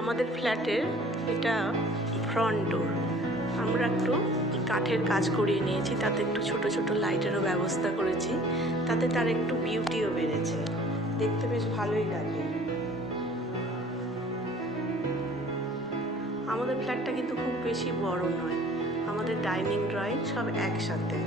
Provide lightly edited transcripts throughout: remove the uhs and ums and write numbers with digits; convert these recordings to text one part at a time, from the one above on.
আমাদের ফ্ল্যাটের এটা ফ্রন্ট ডোর। আমরা একটু কাঠের কাজ করিয়ে নিয়েছি, তাতে একটু ছোট ছোট লাইটেরও ব্যবস্থা করেছি, তাতে তার একটু বিউটিও বেড়েছে, দেখতে বেশ ভালোই লাগে। আমাদের ফ্ল্যাটটা কিন্তু খুব বেশি বড় নয়, আমাদের ডাইনিং ড্রয়িং সব একসাথে।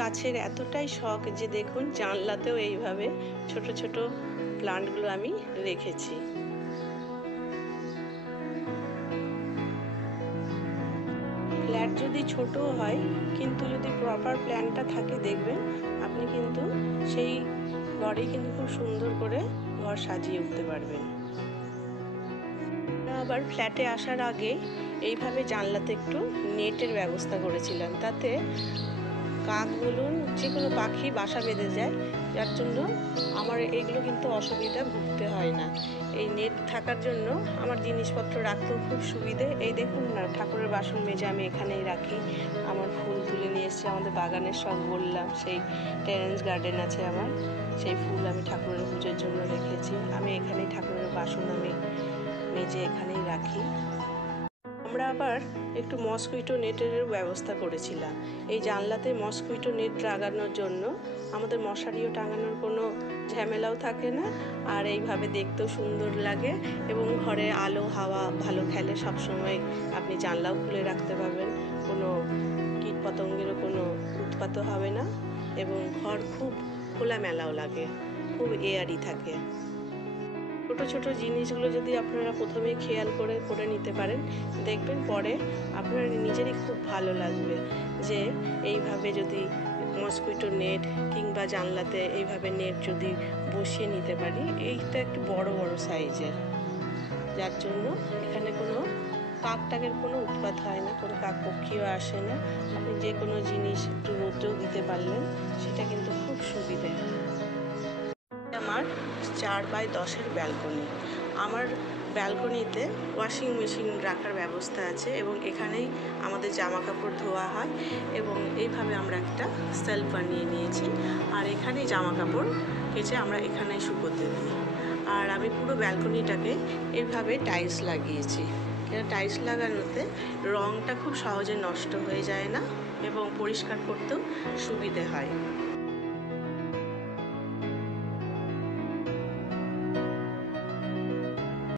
গাছের এতটাই শখ যে দেখুন জানলাতেও এইভাবে ছোট ছোট প্লান্টগুলো আমি রেখেছি। ফ্ল্যাট যদি ছোট হয় কিন্তু যদি প্রপার প্ল্যানটা থাকে, দেখবেন আপনি কিন্তু সেই ঘরে কিন্তু খুব সুন্দর করে ঘর সাজিয়ে উঠতে পারবেন। আবার ফ্ল্যাটে আসার আগে এইভাবে জানলাতে একটু নেটের ব্যবস্থা করেছিলাম, তাতে কাক বলুন যে কোনো পাখি বাসা বেঁধে যায়, যার জন্য আমার এইগুলো কিন্তু অসুবিধা ভুগতে হয় না। এই নেট থাকার জন্য আমার জিনিসপত্র রাখতেও খুব সুবিধে। এই দেখুন না, ঠাকুরের বাসন মেজে আমি এখানেই রাখি। আমার ফুল তুলে নিয়ে এসেছি আমাদের বাগানের, সব বললাম সেই টেরেস গার্ডেন আছে আমার, সেই ফুল আমি ঠাকুরের পুজোর জন্য রেখেছি। আমি এখানেই ঠাকুরের বাসন আমি মেজে এখানেই রাখি। আমরা আবার একটু মসকুইটো নেটের ব্যবস্থা করেছিলাম। এই জানলাতে মসকুইটো নেট লাগানোর জন্য আমাদের মশারিও টাঙানোর কোনো ঝামেলাও থাকে না, আর এইভাবে দেখতেও সুন্দর লাগে এবং ঘরে আলো হাওয়া ভালো খেলে। সবসময় আপনি জানলাও খুলে রাখতে পারবেন, কোনো কীট পতঙ্গেরও কোনো উৎপাতও হবে না এবং ঘর খুব খোলামেলাও লাগে, খুব এয়ারি থাকে। ছোটো ছোটো জিনিসগুলো যদি আপনারা প্রথমে খেয়াল করে নিতে পারেন, দেখবেন পরে আপনার নিজেরই খুব ভালো লাগবে যে এইভাবে যদি মসকুইটো নেট কিংবা জানলাতে এইভাবে নেট যদি বসিয়ে নিতে পারি। এইটা একটু বড় বড় সাইজের, যার জন্য এখানে কোনো কাকটাকের কোনো উৎপাত হয় না, কোনো কাক পক্ষীও আসে না। আপনি যে কোনো জিনিস একটু রোদেও দিতে পারলেন, সেটা কিন্তু খুব সুবিধে। আমার 4x10 ব্যালকনি। আমার ব্যালকনিতে ওয়াশিং মেশিন রাখার ব্যবস্থা আছে এবং এখানেই আমাদের জামা কাপড় ধোয়া হয় এবং এইভাবে আমরা একটা সেলফ বানিয়ে নিয়েছি, আর এখানেই জামা কাপড় কেচে আমরা এখানেই শুকোতে দিই। আর আমি পুরো ব্যালকনিটাকে এইভাবে টাইলস লাগিয়েছি। টাইলস লাগানোতে রঙটা খুব সহজে নষ্ট হয়ে যায় না এবং পরিষ্কার করতেও সুবিধে হয়।